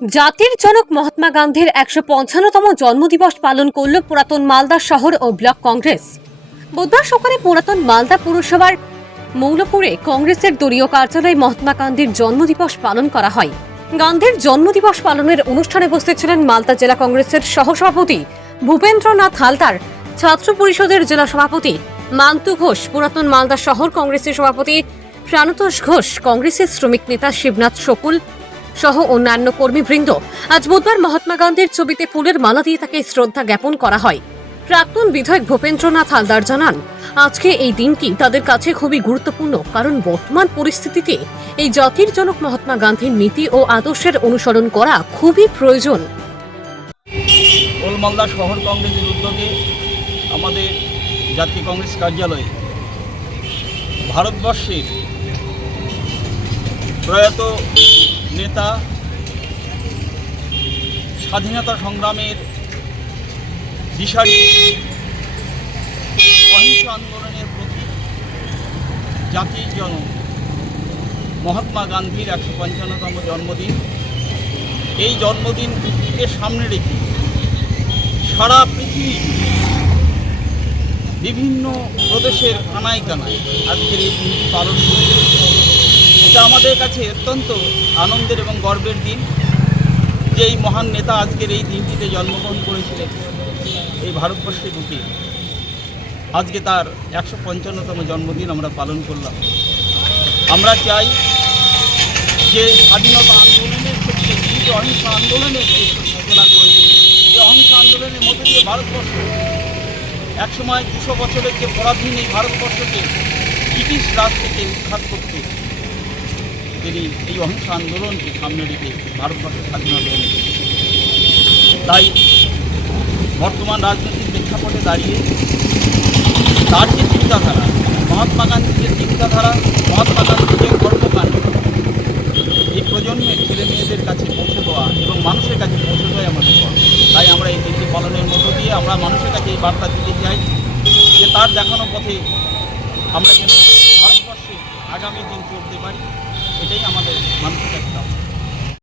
জাতির জনক মহাত্মা গান্ধীর ১৫৫তম জন্মদিবস পালন করল পুরাতন মালদা শহর ও ব্লক কংগ্রেস। বুধবার সকালে পুরাতন মালদা পুরসভার মৌলপুরে কংগ্রেসের দলীয় কার্যালয়ে মহাত্মা গান্ধীর জন্মদিবস পালন করা হয়। গান্ধীর জন্মদিবস পালনের অনুষ্ঠানে উপস্থিত ছিলেন মালদা জেলা কংগ্রেসের সহসভাপতি ভূপেন্দ্রনাথ হালদার, ছাত্র পরিষদের জেলা সভাপতি মান্তু ঘোষ, পুরাতন মালদা শহর কংগ্রেসের সভাপতি প্রাণতোষ ঘোষ, কংগ্রেসের শ্রমিক নেতা শিবনাথ শকুল সহ অন্যান্য কর্মীবৃন্দ। আজ বুধবার মহাত্মা গান্ধীর ছবিতে ফুলের মালা দিয়ে তাকে শ্রদ্ধা জ্ঞাপন করা হয়। প্রাক্তন বিধায়ক ভূপেন্দ্রনাথ হালদার জানান, আজকে এই দিনটি তাদের কাছে খুবই গুরুত্বপূর্ণ, কারণ বর্তমান পরিস্থিতিতে এই জাতির জনক মহাত্মা গান্ধীর নীতি ও আদর্শের অনুসরণ করা খুবই প্রয়োজন। মালদা শহর কংগ্রেসের উদ্যোগে আমাদের জাতীয় কংগ্রেস কার্যালয়ে ভারতবর্ষের প্রয়াত নেতা, স্বাধীনতা সংগ্রামের দিশারি, অহিংস আন্দোলনের প্রতি জাতির জনক মহাত্মা গান্ধীর ১৫৫তম জন্মদিন। এই জন্মদিনকে সামনে রেখে সারা পৃথিবী বিভিন্ন প্রদেশের কানায় কানায় আজকের এই দিনটি পালন করছে। এটা আমাদের কাছে অত্যন্ত আনন্দের এবং গর্বের দিন যে এই মহান নেতা আজকের এই দিনটিতে জন্মগ্রহণ করেছিলেন। এই ভারতবর্ষে ঢুকে আজকে তার ১৫৫তম জন্মদিন আমরা পালন করলাম। আমরা চাই যে স্বাধীনতা আন্দোলনের ক্ষেত্রে তিনি যে অহিংস আন্দোলনের যে সূচনা করেছেন, যে অহিংস আন্দোলনের মধ্যে দিয়ে ভারতবর্ষ একসময় ২০০ বছরের যে পরাধীন এই ভারতবর্ষকে ব্রিটিশ রাজ থেকে উৎখাত করতে তিনি এই অহিংস আন্দোলনকে সামনে রেখে ভারতবর্ষের স্বাধীনতা এনেছেন। তাই বর্তমান রাজনৈতিক প্রেক্ষাপটে দাঁড়িয়ে তার যে চিন্তাধারা, মহাত্মা গান্ধীর যে চিন্তাধারা, মহাত্মা গান্ধীর যে কর্মকাণ্ড, এই প্রজন্মের ছেলে মেয়েদের কাছে পৌঁছে দেওয়া এবং মানুষের কাছে পৌঁছে দেওয়া আমাদের কর্ম। তাই আমরা এই দিনটি পালনের মধ্য দিয়ে আমরা মানুষের কাছে এই বার্তা দিতে চাই যে তার দেখানো পথে আমরা যেন ভারতবর্ষে আগামী দিন চলতে পারি, এটাই আমাদের মানুষের কাছে।